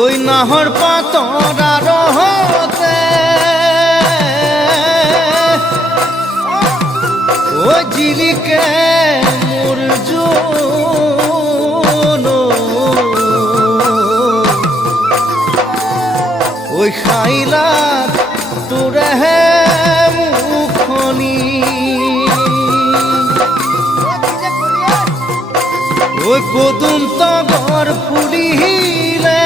ওই নাহর পাতরা রহতে ও জিলিকে মোর জন ওই খাইলা তোরে হে মুখনি ওই পদুম তগর ফুলিলে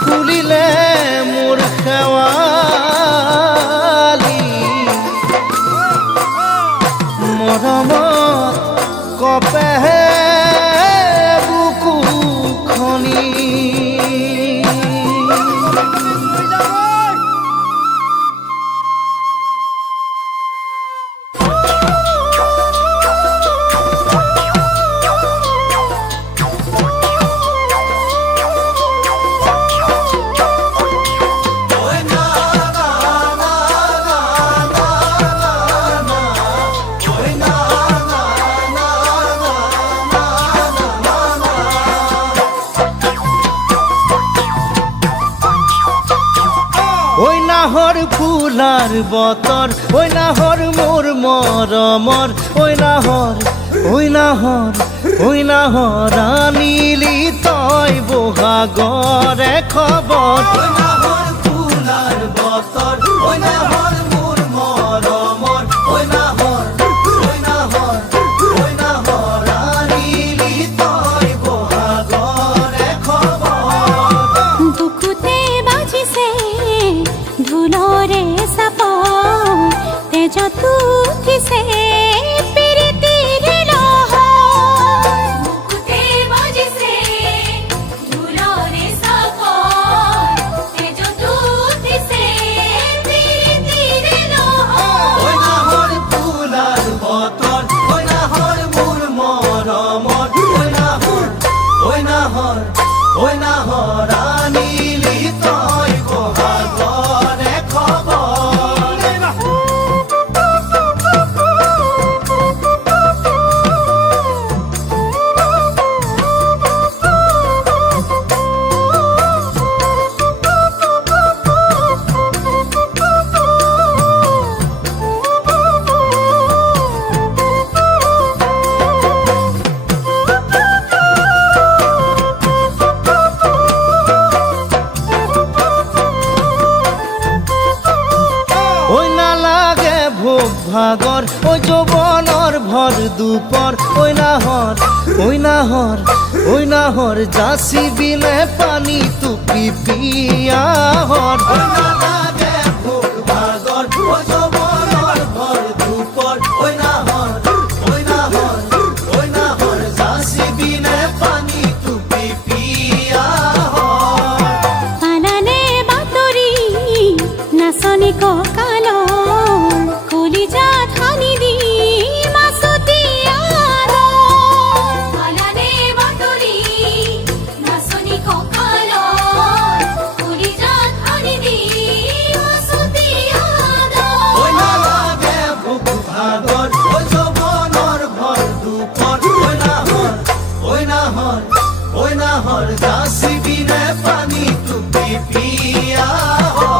ফুলিলে মোর খেৱালি মৰমত কপেহে বুকুখনি ওই নাহর ফুলার বতর ওই নাহর মোর মরমর ওই নাহর ওই নাহর ওই নাহর আনিলি তই বহাগরে খবর ওই নাহর ফুলার বতর ওই নাহর মোর মরমর ওই নাহর ওই নাহর ওই নাহর আনিলি তই বহাগরে খবর বুকুতে বাজিছে ধুলরে সাপ তেজ তুঠিছে পিরিতির লহৰ বুকুতে বাজিছে ধুলৰে সাপ তেজ তুঠিছে পিৰিতিৰ লহৰ ওই নাহর ফুলার বতর ওই নাহর মোর মরমর ওই নাহর ওই নাহর ওই নাহর আনিলি তই বহাগরে খবর ওই না লাগে ভোগ ভাগর ওই যৌবনৰ ভর দুপর ওই নাহর ওই নাহর ওই নাহর যাচি বিনে পানী টুপি পিয়াহর ওই না লাগে ভোগ ভাগর ওই যৌবনৰ ভৰ দুপৰ ওই নাহৰ ওই নাহৰ ওই নাহৰ যাচি বিনে পানী টুপি পিয়াহৰ পালানে বাতৰি নাচনি কঁকালৰ কলিজাত সানি দি মাছতি আদৰ পালানে বাতৰি নাচনি কঁকালৰ কলিজাত সানি দি মাছতি আদৰ ওই না লাগে ভোগ ভাগৰ ওই যৌবনৰ ভৰ দুপৰ ওই নাহৰ ওই নাহৰ ওই নাহৰ যাচি বিনে পানী টুপি পিয়াহৰ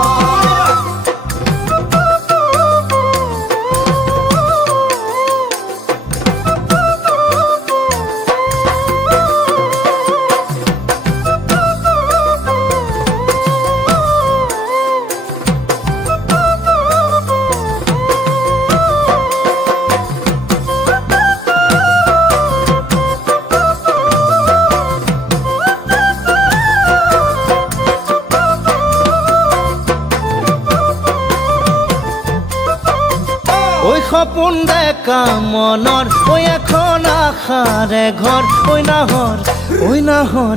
সপোন দেখা মনৰ ঐ এখন আশাৰে ঘৰ ঐ নাহৰ ঐ নাহৰ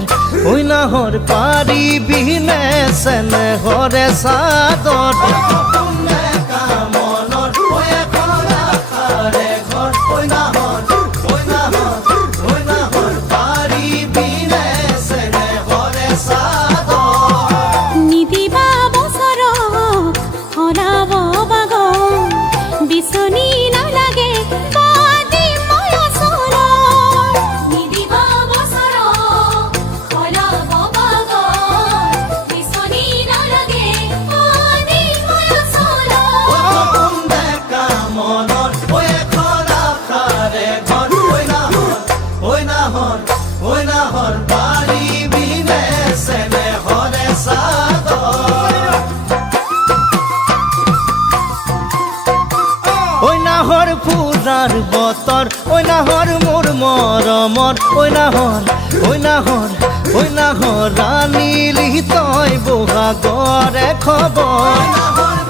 ঐ নাহৰ পাৰিবিনে চেনেহৰে চাদৰ সপোন দেখা মনৰ ঐ এখন আশাৰে ঘৰ ঐ নাহৰ ঐ নাহৰ ঐ নাহৰ পাৰিবিনে চেনেহৰে চাদৰ নিদিবা বছৰক সলাব বাগৰ বিচনী নালাগে বাদি মই ওচৰত নিদিবা বছৰক সলাব বাগৰ বিচনী নালাগে বাদি মই ওচৰত সপোন দেখা মনৰ ঐ এখন আশাৰে ঘৰ ঐ নাহৰ ঐ নাহৰ ঐ নাহৰ পাৰিবিনে চেনেহৰে চাদৰ ঐ নাহৰ ফুৰাৰ বতৰ ঐ নাহৰ মোৰ মৰমৰ ঐ নাহৰ ঐ নাহৰ ঐ নাহৰ ৰাণীলি তই বহাগৰে খবৰ